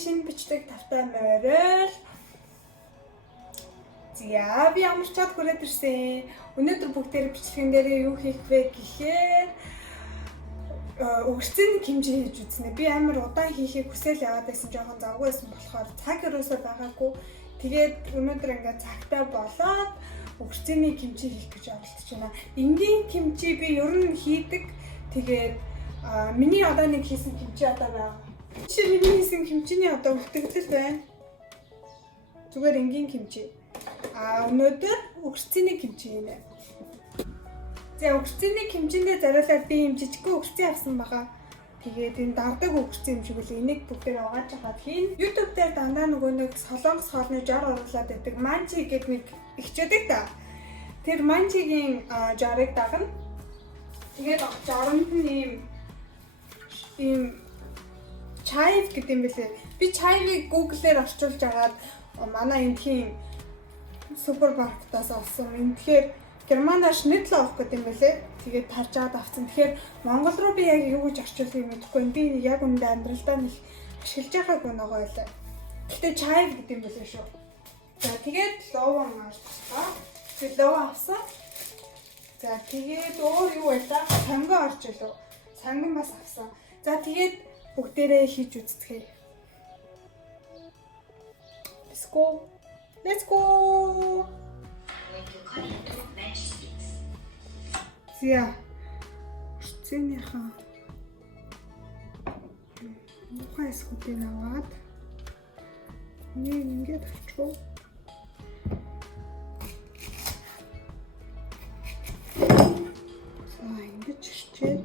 шинэ бичлэг тавтай морил. За би ямар ч чад хүрээд ирсэн. Өнөөдөр бүгдээр бичлэгэн дээр юу хийх вэ гэхээр өгцөний хэмжээ хийж үзнэ. Би амар удаан хийхийг хүсэл яваад байсан жоохон завгүй байсан болохоор цаг өрөөсөө байгаагүй. Тэгээд өнөөдөр ингээд цагтаа болоод өгцөний хэмжээ хийх гэж оролдож байна. Энгийн хэмжээ би ер нь хийдэг. Тэгээд миний одоо нэг хийсэн хэмжээ одоо байгаа. Чи миний хийсэн хэмжээний одоо үлдэгдэл байна. Зүгээр энгийн хэмжээ. Өнөөдөр өгцөний хэмжээ нэ. За өгцөний хэмжээндээ зориулаад би юм жижигхэн өгцөө авсан байгаа. Тэгээд энэ дагдаг өгцөө юм шиг үл энийг бүгдээр угааж хаад хийн. YouTube дээр дандаа нөгөө нэг солонгос хоолны жар оруулаад байдаг манчи гэдэг нэг ихчээдэг та. Тэр манчигийн жарыг дагна. Тэгээд жаранд нь ийм чайв гэдэг юм бэлээ. Би чайвыг Google-ээр орчуулж агаад манай эндхийн супермаркетаас авсан. Тэгэхээр германаар шнитл авах гэдэг юм бэлээ. Тэгээд тарж аваад авсан. Тэгэхээр Монгол руу би яг юу гэж орчуулахыг мэдэхгүй. Би яг үндэ амьдралдаа нэг ашиглаж байгаагүй нөгөө байлаа. Гэхдээ чайв гэдэг юм бэлээ шүү. За тэгээд лова авчихлаа. Тэгээд лова авсан. За тэгээд өөр юу байлаа? Санган орж илүү. Санган бас авсан. За тэгээд бүгдээрээ хийж үзтгэе. Let's go. Let's go. За. Цэнийхаа. Ухаан эсгүүдийг аваад нэг ингэж авчихв. За ингэж ирчээд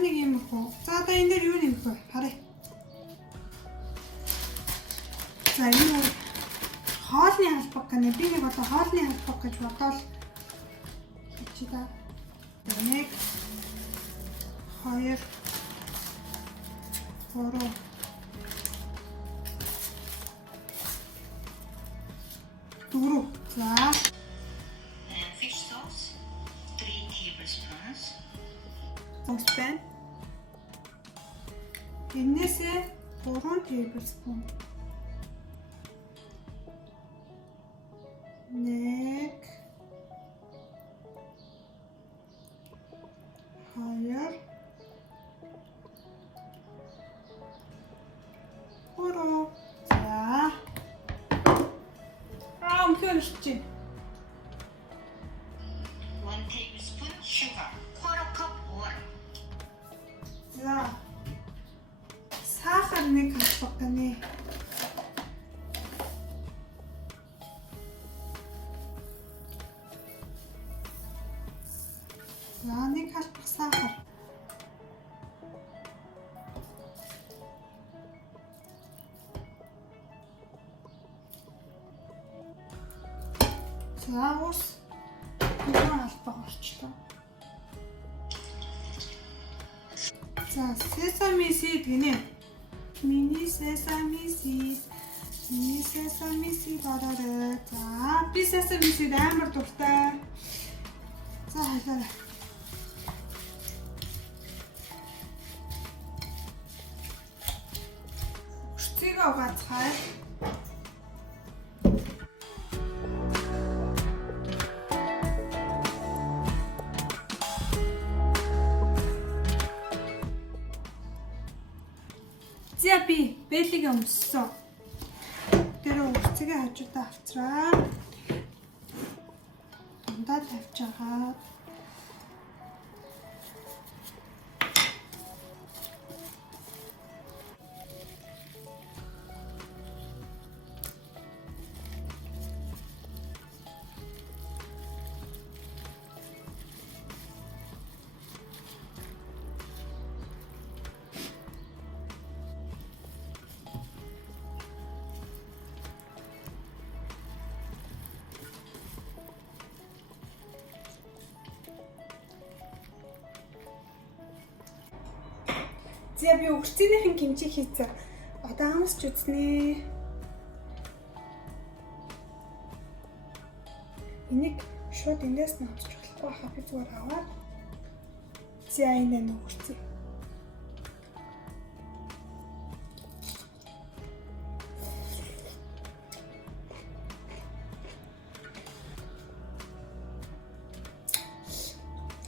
нэг юм хөө. За одоо энэ дээр юу нэмэх вэ? Харъя. За энэ хоолны халбаг гэнэ. Би нэг одоо хоолны халбаг гэж бодоод хийчихээ. 1 2 3 4. За. Fish sauce 3 tablespoons. Успен. Энээсээ 3 tablespoon. 1 2 3. За. өмхөрч. 1 tablespoon sugar. Quarter cup water. За. Сахар нэг халбаг гэнэ. За нэг халбаг сахар. За ус нэг халбаг орчлоо. За sesame seed гинэ. Mini sesame seed. Mini sesame seed ороорой. За, би sesame seed амар дуртай. За, халаарай. Өшцөөгөө угаацгаая. За би бэлийг өмссөн. Тэр үрцгээ хажуудаа авчраа. Дундаа тавьж байгаа. За би өгцөнийхэн кимчи хийцээ. Одоо амсч үзнэ. Энийг шууд эндээс нь авч болохгүй хаа би зүгээр аваад. За энэ нь өгцөө.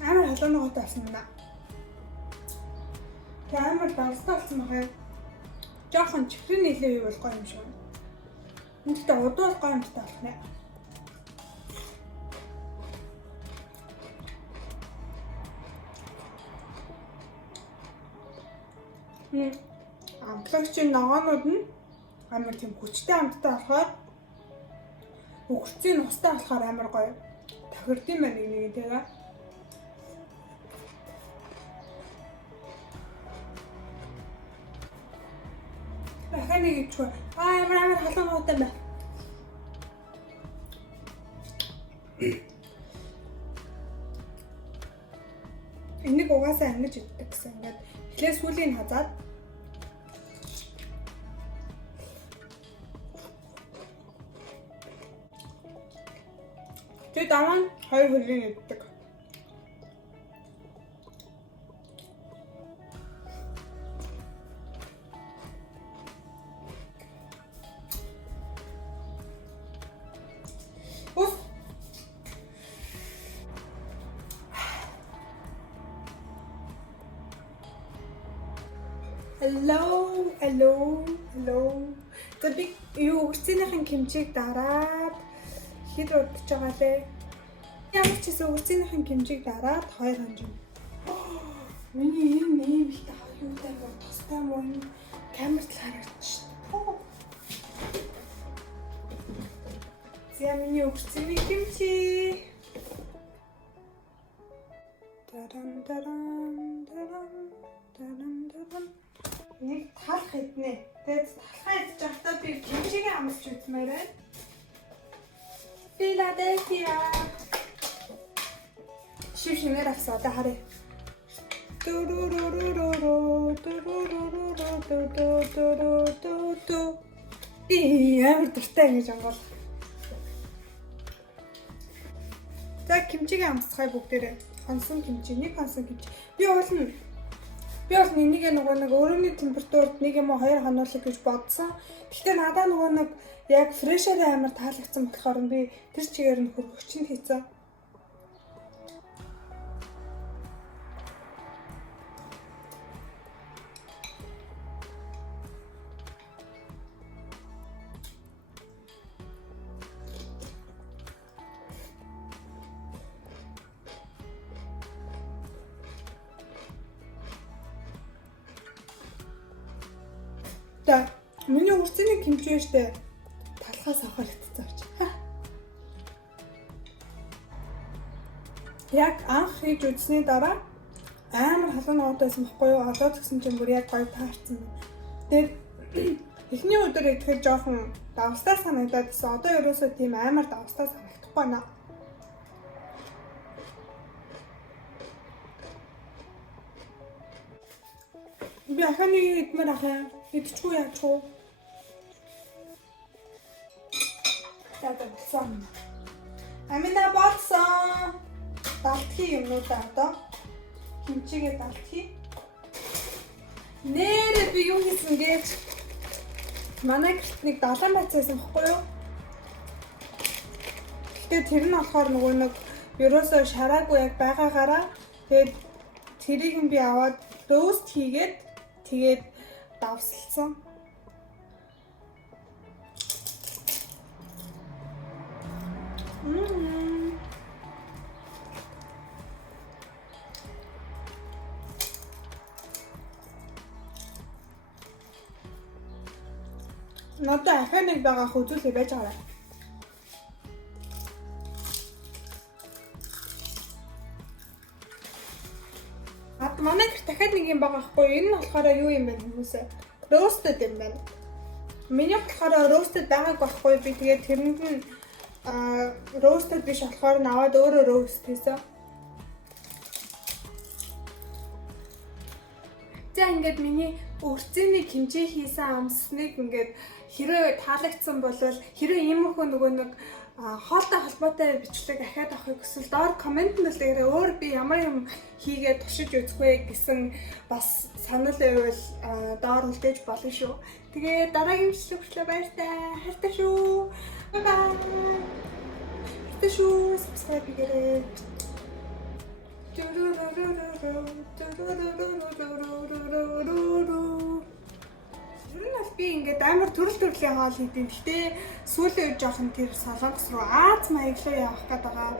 Амар халуунагтай болсон байна. Амар данстай болсон байгаа. Жохон чихрийн нэлээ юу бол гоё юм шиг байна. Үнэхдээ удуул гоё юмтай болох нэ. Амтлагчийн ногоонууд нь амар тийм хүчтэй амттай болохоор өгөрцийн устай болохоор амар гоё тохирдсон байна нэг тэгээ. Аханы ичгүй амар халуунаатай байна. Энийг угаасаа ангиж иддэг гэсэн. Ингээд эхлээ сүүлийн хазаад тэг даван хоёр хөлийн иддэг. Hello. Тэг юу өгцөнийхэн кимчиг дараад хэд удаж байгаа лээ. Ямар ч гэсэн өгцөнийхэн кимчиг дараад 2 хоног. Миний ийм их таа юутай бол тостой мөн камерт л харагдчих. За миний өгцөний кимчи. Нэг талах хэднэ. Тэгээд талхаа идэж байхдаа би кимчиг амсч үзмээр байна. Philadelphia. Шившмээр авсаа одоо харъя. Ямар дуртай ингэж ангуул. За кимчиг амсцгаая бүгдээрээ. Хонсон кимчи, нэг хонсон кимчи. Би бол энийг нэг өрөөний температурт 1 юм уу 2 хонуулах гэж бодсон. Гэхдээ надад нэг яг фрешээр амар таалагдсан болохоор би тэр чигээр нь хөргөгчөнд хийцэн. За миний үрцэний кимчи штэ талхаас авахлагдсан ч. Яг анх хийж үзсний дараа амар халуун ногоотойсэн баггүй юу? Одоо ч гэсэн чинь бүр яг гоё таарсан. Тэгээд эхний өдөр идэхэд жоохон давстаа санагдаад байсан. Одоо ерөөсөө тийм амар давстаа санагдахгүй байна. Би ахаа нэг идмээр ахаа. Идчихгүй яачихгүй. Тэгсэн. Амина болсон. Далтхи юмнуудаа одоо хэмчигээ далтхи. Нэрээ би юу хийсэн гэж манай гэртнийг 70 байцаасан баггүй юу? Тэгээд тэр нь болохоор нөгөө нэг ерөөсөө шараагүй яг байгаагаараа тэгээд тэрийг би аваад roast хийгээд тэгээд давсалсан. Надад ахаа нэг байгаа хүзүүлээ байж байгаа. Манай гэр дахиад нэг юм байгаа хгүй. Энэ нь болохоор юу юм бэ хүмүүсээ? Roasted юм байна. Миний болохоор roasted байгааг байхгүй. Би тэгээд тэрэнд нь roasted биш болохоор наваад өөрөө roast хийсэн. За ингээд миний өрцөний кимчи хийсэн амсныг ингээд хэрэг таалагдсан бол хэрэг иймэрхүү нөгөө нэг хоолтой холбоотой бичлэг ахаад авахыг хүсвэл доор комент нөлөөрөө өөр би ямар юм хийгээд туршиж үзэх вэ гэсэн бас санал байвал доор үлдээж болно шүү. Тэгээ дараагийн бичлэг хүртэл баяртай. Хайртай шүү. Бай бай. Хайртай шүү. Subscribe хийгээрэй. Би ингээд амар төрөл төрлийн хоол хийдэм. Гэтэ сүүлийн үед жоохон тэр солонгос руу Аз маяглуу явах гээд байгаа.